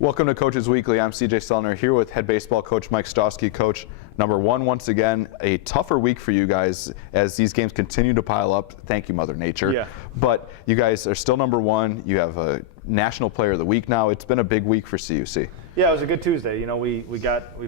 Welcome to Coaches Weekly. I'm CJ Sellner here with head baseball coach Mike Stawski. Coach, number one, once again, a tougher week for you guys as these games continue to pile up. Thank you, Mother Nature. Yeah. But you guys are still number one. You have a National Player of the Week now. It's been a big week for CUC. Yeah, it was a good Tuesday. You know, we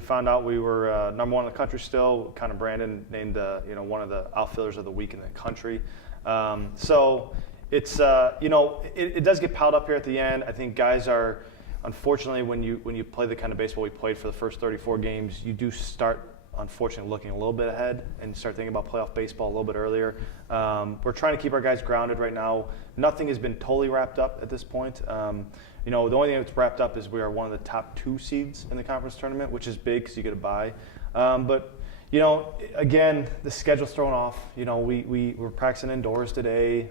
found out we were number one in the country still. Connor Brandon named one of the outfielders of the week in the country. So it's it does get piled up here at the end. I think guys are. Unfortunately, when you play the kind of baseball we played for the first 34 games, you do start, unfortunately, looking a little bit ahead and start thinking about playoff baseball a little bit earlier. We're trying to keep our guys grounded right now. Nothing has been totally wrapped up at this point. The only thing that's wrapped up is we are one of the top 2 seeds in the conference tournament, which is big because you get a bye. But again, the schedule's thrown off. We're practicing indoors today.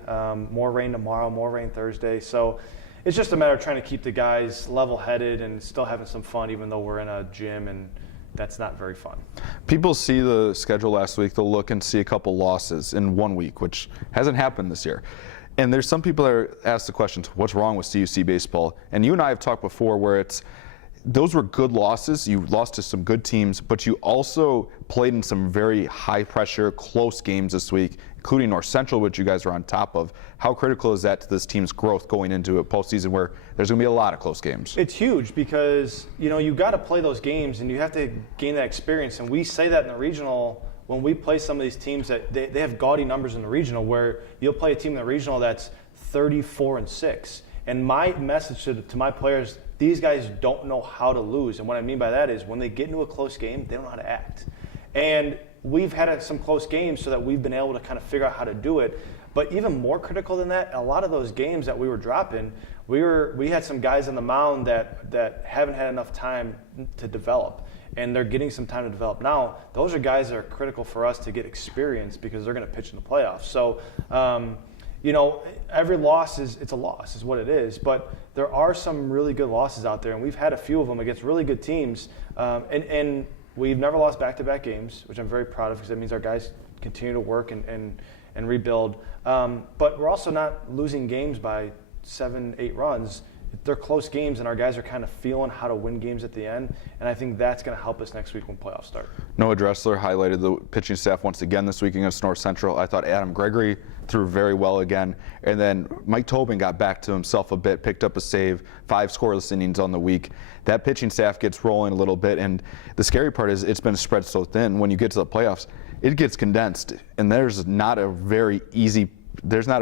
More rain tomorrow, more rain Thursday. So it's just a matter of trying to keep the guys level-headed and still having some fun, even though we're in a gym, and that's not very fun. People see the schedule last week. They'll look and see a couple losses in 1 week, which hasn't happened this year. And there's some people that ask the question, what's wrong with CUC baseball? And you and I have talked before where those were good losses. You lost to some good teams, but you also played in some very high-pressure, close games this week, including North Central, which you guys are on top of. How critical is that to this team's growth going into a postseason where there's going to be a lot of close games? It's huge because, you've got to play those games and you have to gain that experience. And we say that in the regional when we play some of these teams that they have gaudy numbers in the regional where you'll play a team in the regional that's 34-6. And my message to my players, these guys don't know how to lose. And what I mean by that is when they get into a close game, they don't know how to act. And we've had some close games so that we've been able to kind of figure out how to do it. But even more critical than that, a lot of those games that we were dropping, we had some guys on the mound that haven't had enough time to develop. And they're getting some time to develop now. Those are guys that are critical for us to get experience because they're going to pitch in the playoffs. So, every loss it's a loss is what it is, but there are some really good losses out there, and we've had a few of them against really good teams, and we've never lost back-to-back games, which I'm very proud of because that means our guys continue to work and rebuild, but we're also not losing games by 7-8 runs. They're close games, and our guys are kind of feeling how to win games at the end, and I think that's going to help us next week when playoffs start. Noah Dressler highlighted the pitching staff once again this week against North Central. I thought Adam Gregory threw very well again, and then Mike Tobin got back to himself a bit, picked up a save, 5 scoreless innings on the week. That pitching staff gets rolling a little bit, and the scary part is it's been spread so thin. When you get to the playoffs, it gets condensed, and there's not a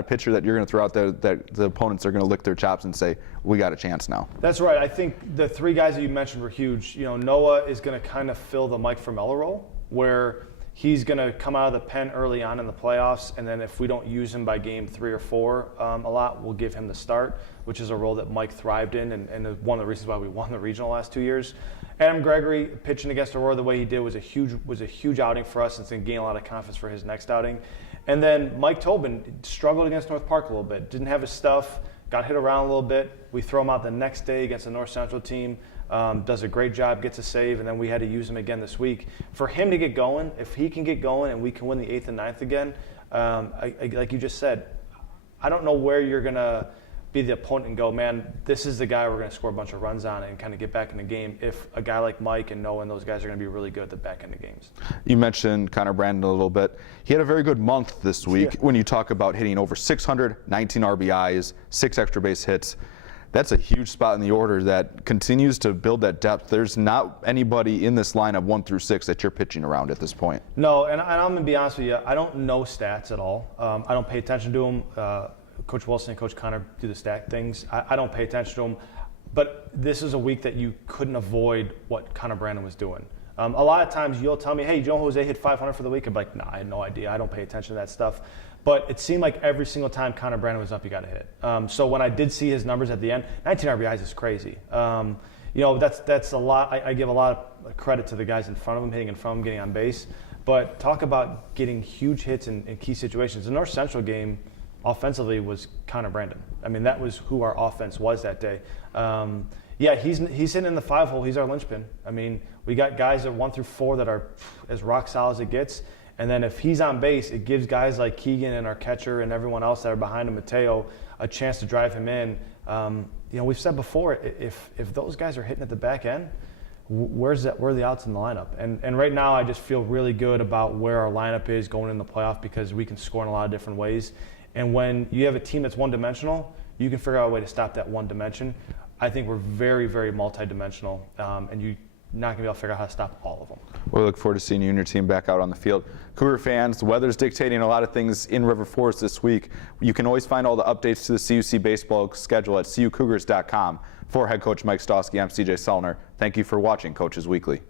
pitcher that you're going to throw out there that the opponents are going to lick their chops and say, we got a chance now. That's right. I think the 3 guys that you mentioned were huge. Noah is going to kind of fill the Mike Formella role where he's going to come out of the pen early on in the playoffs, and then if we don't use him by game 3 or 4 a lot, we'll give him the start, which is a role that Mike thrived in and one of the reasons why we won the regional last 2 years. Adam Gregory pitching against Aurora the way he did was a huge outing for us, and it's going to gain a lot of confidence for his next outing. And then Mike Tobin struggled against North Park a little bit, didn't have his stuff, got hit around a little bit. We throw him out the next day against the North Central team, does a great job, gets a save, and then we had to use him again this week. For him to get going, if he can get going and we can win the 8th and 9th again, like you just said, I don't know where you're going to be the opponent and go, man, this is the guy we're going to score a bunch of runs on and kind of get back in the game if a guy like Mike and Noah and those guys are going to be really good at the back end of games. You mentioned Connor Brandon a little bit. He had a very good month this week when you talk about hitting over 600, 19 RBIs, 6 extra base hits. That's a huge spot in the order that continues to build that depth. There's not anybody in this lineup 1 through 6 that you're pitching around at this point. No, and I'm going to be honest with you. I don't know stats at all. I don't pay attention to them. Coach Wilson and Coach Connor do the stat things. I don't pay attention to them. But this is a week that you couldn't avoid what Connor Brandon was doing. A lot of times you'll tell me, hey, Joe Jose hit 500 for the week. I'm like, nah, I had no idea. I don't pay attention to that stuff. But it seemed like every single time Connor Brandon was up, he got a hit. So when I did see his numbers at the end, 19 RBIs is crazy. That's a lot. I give a lot of credit to the guys in front of him, hitting in front of him, getting on base. But talk about getting huge hits in key situations. The North Central game, offensively, was Connor Brandon. I mean, that was who our offense was that day. He's hitting in the 5-hole. He's our linchpin. I mean, we got guys at 1 through 4 that are as rock solid as it gets. And then if he's on base, it gives guys like Keegan and our catcher and everyone else that are behind him, Mateo, a chance to drive him in. we've said before, if those guys are hitting at the back end, where are the outs in the lineup? And right now, I just feel really good about where our lineup is going in the playoff because we can score in a lot of different ways. And when you have a team that's one-dimensional, you can figure out a way to stop that one dimension. I think we're very, very multi-dimensional, and you're not going to be able to figure out how to stop all of them. We look forward to seeing you and your team back out on the field. Cougar fans, the weather's dictating a lot of things in River Forest this week. You can always find all the updates to the CUC baseball schedule at cucougars.com. For head coach Mike Stawski, I'm CJ Sellner. Thank you for watching Coaches Weekly.